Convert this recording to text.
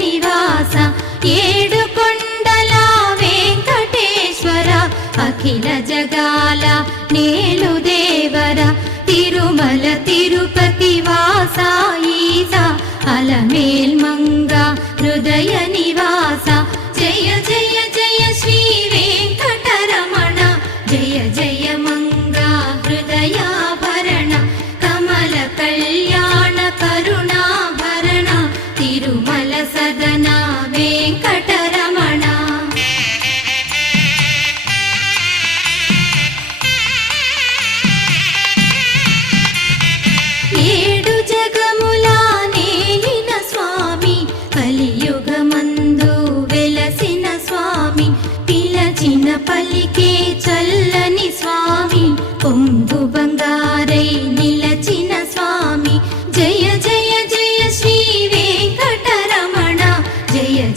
నివాస ఏడు కొండల వెంకటేశ్వర అఖిల జగాల నేలు దేవర తిరుమల తిరుపతి వాస ఈస అలమేల్ మంగ హృదయ నివాస జయ జయ జయ శ్రీ వెంకటరమణ జయ జయ మంగ హృదయాభరణ కమల కళ్యాణ కరుణాభరణ తిరుమల సదన వెంకటరమణ ఏడు జగముల నేలిన స్వామి కలియుగమందు వెలసిన స్వామి పిలచిన పలికే చల్లని స్వామి